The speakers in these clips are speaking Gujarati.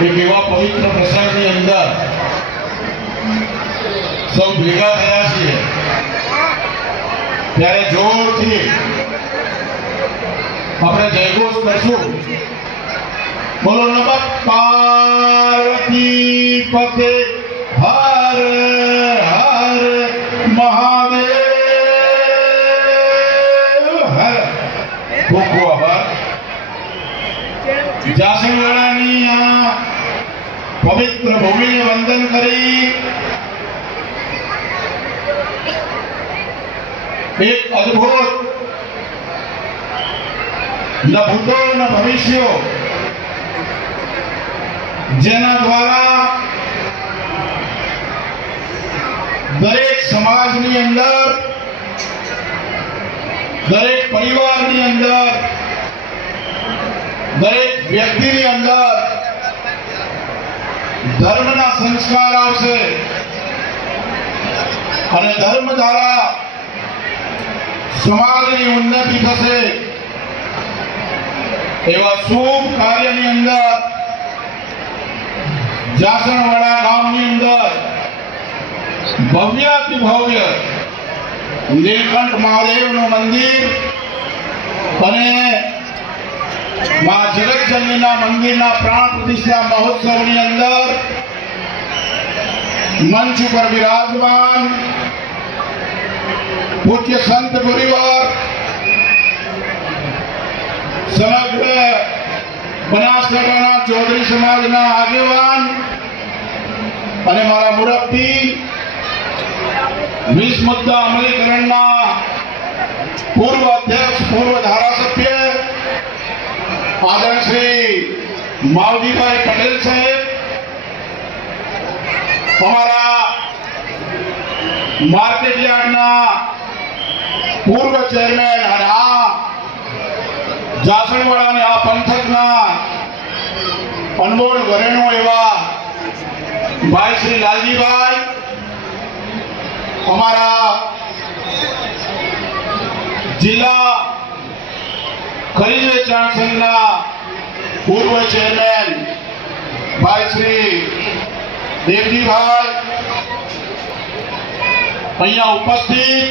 એક કેવા પવિત્ર પ્રસંગની અંદર સૌ ભેગા થયા છીએ. ત્યારે જોરથી આપણે જયઘોષ કરશું. બોલો નમઃ. પાર્વતી પતે પવિત્ર ભૂમિને વંદન કરી. એક અદ્ભુત ન ભૂતો ન ભવિષ્યો જેના દ્વારા દરેક સમાજની અંદર, દરેક પરિવારની અંદર, દરેક વ્યક્તિની અંદર ધર્મના સંસ્કાર આવશે. અને ધર્મ દ્વારા સમાજની ઉન્નતિ થશે. એવા શુભ કાર્યની અંદર, જાસણવાડા ગામની અંદર ભવ્યાતિ ભવ્ય નીલકંઠ મહાદેવનું મંદિર અને મા જગતજનનીના મંદિરના પ્રાણ પ્રતિષ્ઠા મહોત્સવની અંદર મંચ ઉપર બિરાજમાન પૂજ્ય સંત પરિવાર સમગ્ર બનાસકાંઠાના ચૌધરી સમાજના આગેવાન અને મારા મુરબ્બી વીસ મુદ્દા અમલીકરણના પૂર્વ અધ્યક્ષ, પૂર્વ ધારાસભ્ય આદરણ શ્રી માવજીભાઈ પટેલ સાહેબ અમારા માર્કેટ યાર્ડના પૂર્વ ચેરમેન અને આ જાસણવાડા અને આ પંથકના અનમોલ વરેણો એવા ભાઈ શ્રી લાલજીભાઈ, અમારા જિલ્લા ખરીદ વેચાણ સંઘના પૂર્વ ચેરમેન ભાઈ શ્રી દેવજીભાઈ અહીંયા ઉપસ્થિત.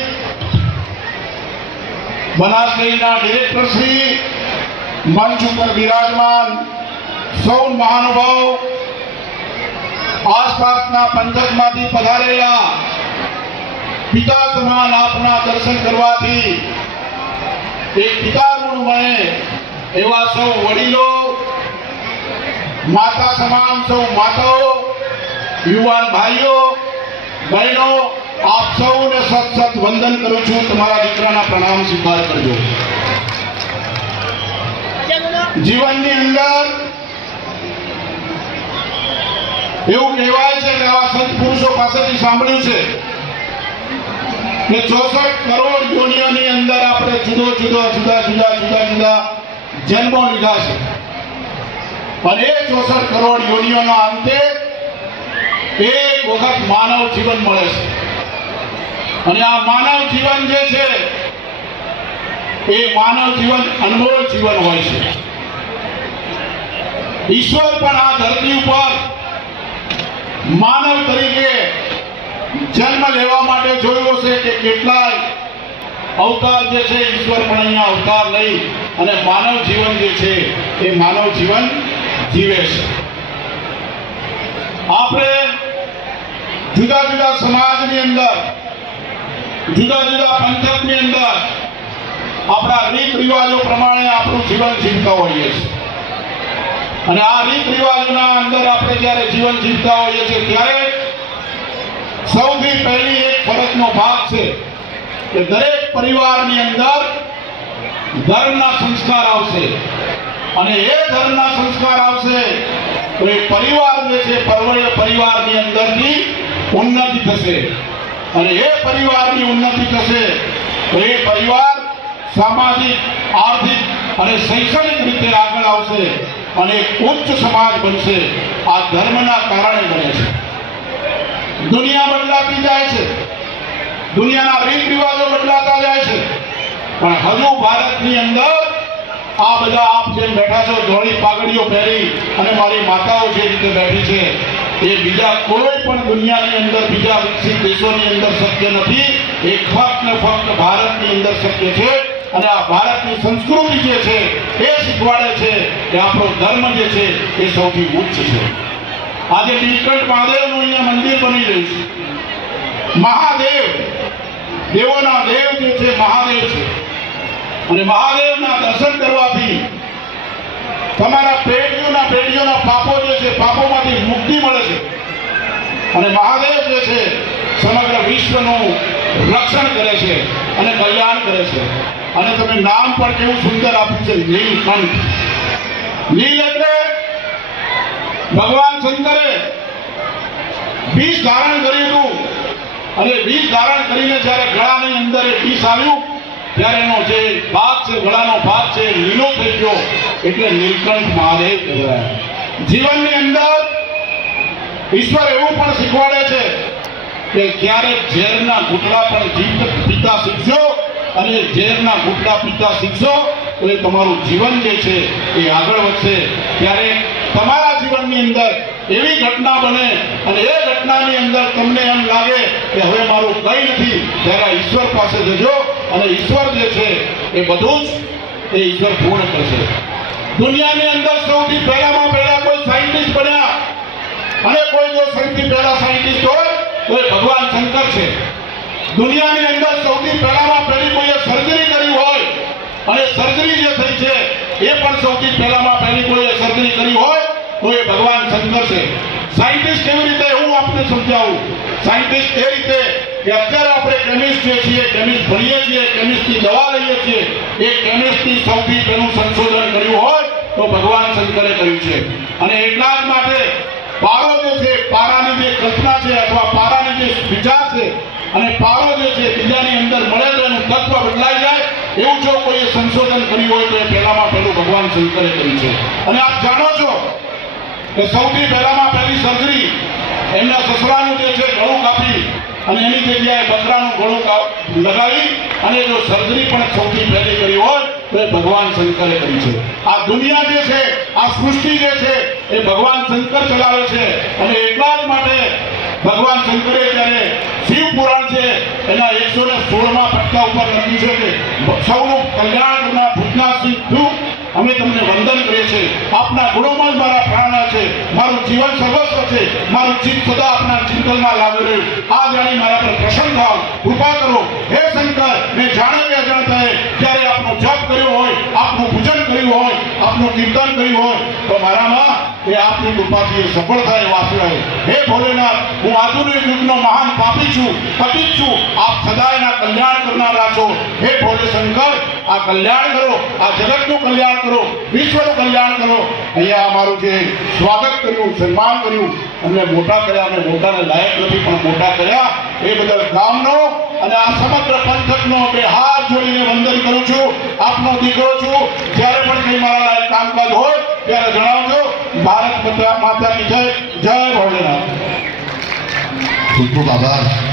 બનાસડીના ડિરેક્ટર શ્રી મંચ ઉપર બિરાજમાન, સૌ મહાનુભાવ, આસપાસના પંથકમાંથી પધારેલા પિતા સમાન આપના દર્શન કરવાથી એક પિતા ઋણ મળે એવા સૌ વડીલો, માતા સમાન સૌ માતાઓ, યુવાન ભાઈઓ, બહેનો, આપ સૌને સત વંદન કરું છું. તમારા દીકરાના પ્રણામ સ્વીકાર કરજો. જીવનની અંદર એવું કહેવાય છે કે આવા સંત પુરુષો પાસેથી સાંભળ્યું છે કે ચોસઠ કરોડ યોનિઓની અંદર આપણે જુદો જુદો જુદા જુદા જુદા જુદા જન્મો લીધા છે. અને એ ચોસઠ કરોડ યોનિઓના અંતે એક વખત માનવ જીવન મળે છે. અને આ માનવ જીવન જે છે, એ માનવ જીવન અનમોલ જીવન હોય છે. ઈશ્વર પણ આ ધરતી ઉપર માનવ તરીકે જન્મ લેવા માટે જોયો છે કે કેટલાય અવતાર જે છે, ઈશ્વર પણ અહીંયા અવતાર લઈ અને માનવ જીવન જે છે, એ માનવ જીવન જીવે છે. આપણે જુદા જુદા સમાજની અંદર, જુદા જુદા પંથકની અંદર આપણા રીત રિવાજો પ્રમાણે આપણું જીવન જીવતા હોઈએ છીએ. અને આ રીત રિવાજોના અંદર આપણે જ્યારે જીવન જીવતા હોઈએ છીએ, ત્યારે સૌથી પહેલી એક ફરજનો ભાગ છે કે દરેક પરિવારની અંદર ધર્મના સંસ્કાર આવશે. અને એ ધર્મના સંસ્કાર આવશે તો એ પરિવાર જે છે પરિવારની અંદરની ઉન્નતિ થશે. અને એ પરિવારની ઉન્નતિ થશે તો એ પરિવાર સામાજિક, આર્થિક અને શૈક્ષણિક રીતે આગળ આવશે અને ઉચ્ચ સમાજ બનશે. આ ધર્મના કારણે બને છે. દુનિયા બદલાતી જાય છે. દુનિયાના રીત રિવાજો બદલાતા જાય છે. પણ હજુ ભારતની અંદર આ બધા આપ જેમ બેઠા છો, ધોળી પાઘડીઓ પહેરી અને મારી માતાઓ જે રીતે બેઠી છે, એ બીજા કોઈ પણ દુનિયાની અંદર, બીજા વિકસિત દેશોની અંદર શક્ય નથી. એ ફક્ત ને ફક્ત ભારતની અંદર શક્ય છે. અને આ ભારતની સંસ્કૃતિ જે છે, એ શીખવાડે છે કે આપણો ધર્મ જે છે, એ સૌથી ઉચ્ચ છે. આજે નીલકંઠ મહાદેવનું અહીંયા મંદિર બની રહ્યું છે. મહાદેવ, દેવોના દેવ જે છે, મહાદેવ છે. અને મહાદેવના દર્શન કરવાથી તમારા પેઢીઓના પેઢીઓના પાપો જે છે, પાપોમાંથી મુક્તિ મળે છે. અને મહાદેવ જે છે, સમગ્ર વિશ્વનું રક્ષણ કરે છે અને કલ્યાણ કરે છે. અને તમે નામ પણ કેવું સુંદર આપ્યું છે, નીલકંઠ. નીલ એટલે ભગવાન શંકરે વિષ ધારણ કર્યું અને વિષ ધારણ કરીને જ્યારે ગળાની અંદર એ આવ્યું, ત્યારે એનો જે ભાગ છે, ગળાનો ભાગ છે લીલો થઈ ગયો. એટલે નીલકંઠ મહાદેવ કહેવાય. જીવનની અંદર ઈશ્વર એવું પણ શીખવાડે છે કે ક્યારેક ઝેરના ઘૂંટડા પણ જીત પીતા શીખશો અને ઝેરના ઘૂંટડા પીતા શીખશો તો એ તમારું જીવન જે છે, એ આગળ વધશે. ત્યારે તમારા જીવનની અંદર એવી ઘટના બને અને એ ઘટનાની અંદર તમને એમ લાગે કે હવે મારું કંઈ નથી, ત્યારે ઈશ્વર પાસે જજો અને ઈશ્વર જે છે એ બધું જ એ ઈશ્વર પૂર્ણ કરશે. દુનિયાની અંદર સૌથી પહેલામાં પહેલા કોઈ સાયન્ટિસ્ટ બન્યા. અને કોઈ જો સૌથી પહેલા સાયન્ટિસ્ટ હોય, તો એ ભગવાન શંકર છે. દુનિયાની અંદર સૌથી પહેલામાં પહેલી કોઈએ સર્જરી કરી હોય, અને સર્જરી જે થઈ છે, એ પણ સૌથી પહેલામાં પહેલી કોઈએ સર્જરી તો એ ભગવાન શંકર છે સાયન્ટિસ્ટ કેવી રીતે હું આપને સમજાવું? સાયન્ટિસ્ટ એ રીતે કે અત્યારે આપણે કેમિસ્ટ જે છીએ કેમિસ્ટ ભણીએ છીએ કેમિસ્ટની દવા લઈએ છીએ, એ કેમિસ્ટની સૌથી પહેલું સંશોધન કર્યું હોય તો ભગવાન શંકરે કર્યું છે. અને એટલા જ માટે પારો જે છે, પારાની જે કલ્પના છે અથવા પારાની જે વિચાર છે અને પારો જે છે બીજાની અંદર મળે તો એનું તત્વ બદલાઈ જાય. એવું જો કોઈએ સંશોધન કર્યું હોય તો એ પહેલામાં પહેલું ભગવાન શંકરે કર્યું છે. અને આપ જાણો છો કે સૌથી પહેલામાં પહેલી સર્જરી એમના સસરાનું જે છે ગળું કાપી અને એની જગ્યાએ બકરાનું ગળું લગાવી અને જો સર્જરી પણ સૌથી પહેલી કરી હોય, તો એ ભગવાન શંકરે કરી છે. આ દુનિયા જે છે, આ સૃષ્ટિ જે છે, એ ભગવાન શંકર ચલાવે છે. અને એટલા જ માટે ભગવાન શંકરે જ્યારે શિવ પુરાણ છે, એના એકસો ને સોળમાં પટ્ટા ઉપર લખ્યું છે કે, સૌનું કલ્યાણ ભૂતના સિંહ અમે તમને વંદન કરીએ છીએ. આપના ગુણોમાં જ મારા પ્રાણના છે. મારું જીવન સર્વસ્વ છે. મારું ચિત્ત સદા આપના ચિંતનમાં લાવી રહ્યું. આ જાણી મારા પર પ્રસન્ન થાવ. કૃપા કરો. હે શંકર, મેં જાણે કે અજાણતાએ જ્યારે આપનો જપ કર્યો હોય, આપનું પૂજન કર્યું હોય, આપનું કીર્તન કર્યું હોય, તો મારામાં એ આપની કૃપાથી સફળ થાય વાસુરાય હે ભોલેનાથ, હું આધુનિક યુગનો મહાન પાપી છું પતિત છું. આપ સદાયના કલ્યાણ કરનારા છો. હે ભોલે શંકર આ કલ્યાણ કરો, આ જગતનું કલ્યાણ કરો, વિશ્વનું કલ્યાણ કરો. અહીંયા અમારું જે સ્વાગત કર્યું, સન્માન કર્યું, અમને મોટા કર્યા અમે મોટાને લાયક નથી, પણ મોટા કર્યા. એ બદલ ગામનો અને આ સમગ્ર પંથકનો બે હાથ જોડીને વંદન કરું છું. આપનો દીકરો છું. જ્યારે પણ કંઈ મારા લાયક કામકાજ હોય, ત્યારે જણાવજો. ભારત માતા માતાની જય. જય ભોલેનાથ. આભાર.